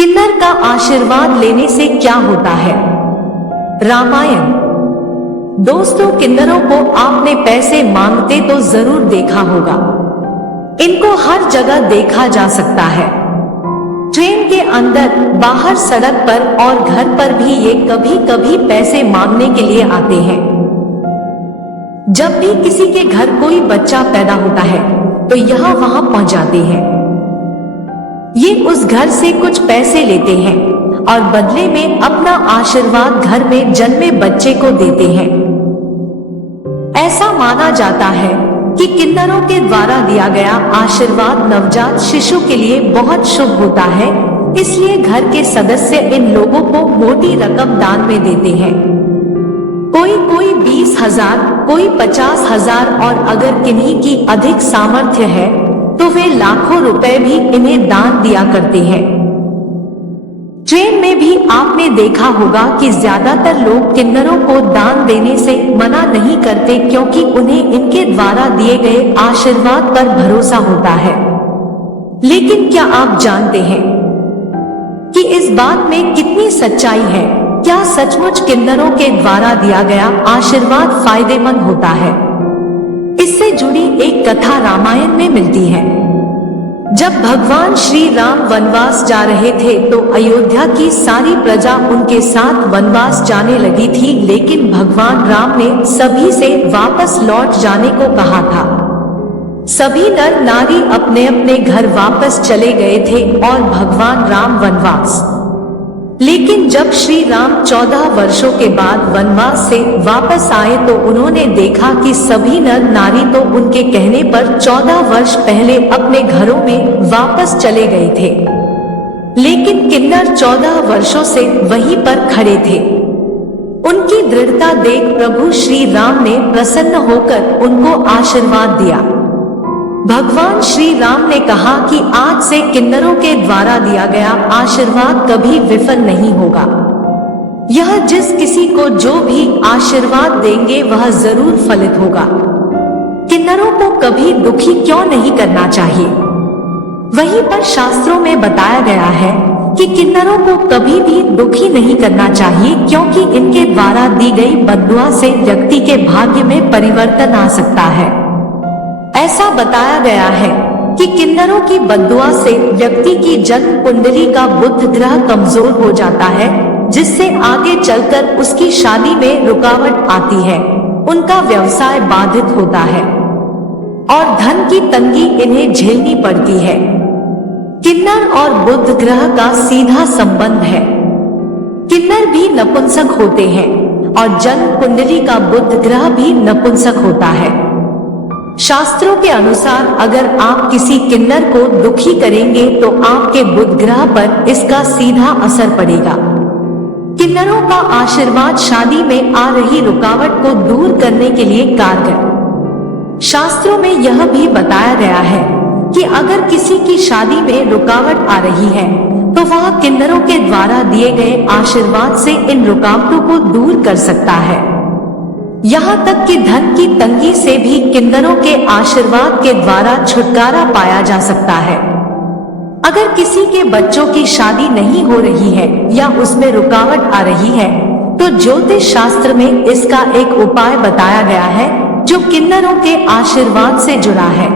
किन्नर का आशीर्वाद लेने से क्या होता है? रामायण। दोस्तों, किन्नरों को आपने पैसे मांगते तो जरूर देखा होगा। इनको हर जगह देखा जा सकता है। ट्रेन के अंदर, बाहर, सड़क पर और घर पर भी ये कभी कभी पैसे मांगने के लिए आते हैं। जब भी किसी के घर कोई बच्चा पैदा होता है तो यहाँ वहां पहुंच जाते हैं। ये उस घर से कुछ पैसे लेते हैं और बदले में अपना आशीर्वाद घर में जन्मे बच्चे को देते हैं। ऐसा माना जाता है कि किन्नरों के द्वारा दिया गया आशीर्वाद नवजात शिशु के लिए बहुत शुभ होता है, इसलिए घर के सदस्य इन लोगों को मोटी रकम दान में देते हैं। कोई 20,000, कोई 50,000 और अगर किन्हीं की अधिक सामर्थ्य है तो वे लाखों रुपए भी इन्हें दान दिया करते हैं। ट्रेन में भी आपने देखा होगा कि ज्यादातर लोग किन्नरों को दान देने से मना नहीं करते, क्योंकि उन्हें इनके द्वारा दिए गए आशीर्वाद पर भरोसा होता है। लेकिन क्या आप जानते हैं कि इस बात में कितनी सच्चाई है? क्या सचमुच किन्नरों के द्वारा दिया गया आशीर्वाद फायदेमंद होता है? इससे जुड़ी एक कथा रामायण में मिलती है। जब भगवान श्री राम वनवास जा रहे थे तो अयोध्या की सारी प्रजा उनके साथ वनवास जाने लगी थी, लेकिन भगवान राम ने सभी से वापस लौट जाने को कहा था। सभी नर नारी अपने अपने घर वापस चले गए थे और भगवान राम वनवास। लेकिन जब श्री राम 14 वर्षों के बाद वनवास से वापस आए तो उन्होंने देखा कि सभी नर नारी तो उनके कहने पर 14 वर्ष पहले अपने घरों में वापस चले गए थे, लेकिन किन्नर 14 वर्षों से वहीं पर खड़े थे। उनकी दृढ़ता देख प्रभु श्री राम ने प्रसन्न होकर उनको आशीर्वाद दिया। भगवान श्री राम ने कहा कि आज से किन्नरों के द्वारा दिया गया आशीर्वाद कभी विफल नहीं होगा। यह जिस किसी को जो भी आशीर्वाद देंगे वह जरूर फलित होगा। किन्नरों को कभी दुखी क्यों नहीं करना चाहिए? वहीं पर शास्त्रों में बताया गया है कि किन्नरों को कभी भी दुखी नहीं करना चाहिए, क्योंकि इनके द्वारा दी गई बद्दुआ से व्यक्ति के भाग्य में परिवर्तन आ सकता है। ऐसा बताया गया है कि किन्नरों की बद्दुआ से व्यक्ति की जन्म कुंडली का बुध ग्रह कमजोर हो जाता है, जिससे आगे चलकर उसकी शादी में रुकावट आती है, उनका व्यवसाय बाधित होता है और धन की तंगी इन्हें झेलनी पड़ती है। किन्नर और बुध ग्रह का सीधा संबंध है। किन्नर भी नपुंसक होते हैं और जन्म कुंडली का बुध ग्रह भी नपुंसक होता है। शास्त्रों के अनुसार अगर आप किसी किन्नर को दुखी करेंगे तो आपके बुध ग्रह पर इसका सीधा असर पड़ेगा। किन्नरों का आशीर्वाद शादी में आ रही रुकावट को दूर करने के लिए कारगर। शास्त्रों में यह भी बताया गया है कि अगर किसी की शादी में रुकावट आ रही है तो वह किन्नरों के द्वारा दिए गए आशीर्वाद से इन रुकावटों को दूर कर सकता है। यहाँ तक कि धन की तंगी से भी किन्नरों के आशीर्वाद के द्वारा छुटकारा पाया जा सकता है। अगर किसी के बच्चों की शादी नहीं हो रही है या उसमें रुकावट आ रही है तो ज्योतिष शास्त्र में इसका एक उपाय बताया गया है जो किन्नरों के आशीर्वाद से जुड़ा है।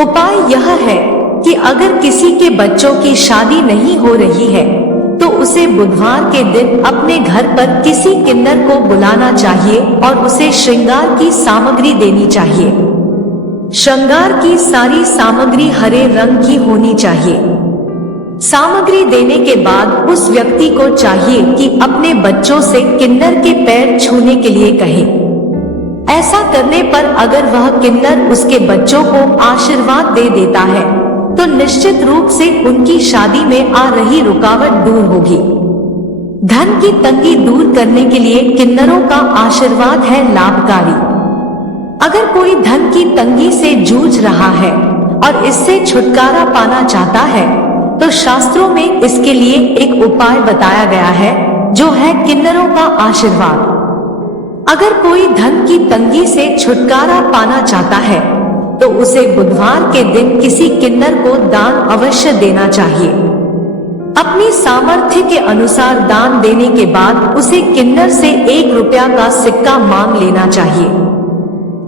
उपाय यह है कि अगर किसी के बच्चों की शादी नहीं हो रही है तो उसे बुधवार के दिन अपने घर पर किसी किन्नर को बुलाना चाहिए और उसे श्रृंगार की सामग्री देनी चाहिए। श्रृंगार की सारी सामग्री हरे रंग की होनी चाहिए। सामग्री देने के बाद उस व्यक्ति को चाहिए कि अपने बच्चों से किन्नर के पैर छूने के लिए कहे। ऐसा करने पर अगर वह किन्नर उसके बच्चों को आशीर्वाद दे देता है तो निश्चित रूप से उनकी शादी में आ रही रुकावट दूर होगी। धन की तंगी दूर करने के लिए किन्नरों का आशीर्वाद है लाभकारी। अगर कोई धन की तंगी से जूझ रहा है और इससे छुटकारा पाना चाहता है तो शास्त्रों में इसके लिए एक उपाय बताया गया है जो है किन्नरों का आशीर्वाद। अगर कोई धन की तंगी से छुटकारा पाना चाहता है तो उसे बुधवार के दिन किसी किन्नर को दान अवश्य देना चाहिए। अपनी सामर्थ्य के अनुसार दान देने के बाद उसे किन्नर से 1 रुपया का सिक्का मांग लेना चाहिए।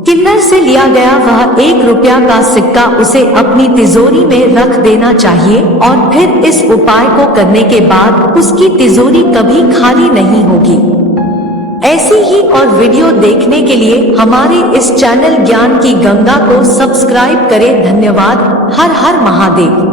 किन्नर से लिया गया वह 1 रुपया का सिक्का उसे अपनी तिजोरी में रख देना चाहिए और फिर इस उपाय को करने के बाद उसकी तिजोरी कभी खाली नहीं होगी। ऐसी ही और वीडियो देखने के लिए हमारे इस चैनल ज्ञान की गंगा को सब्सक्राइब करें। धन्यवाद। हर हर महादेव।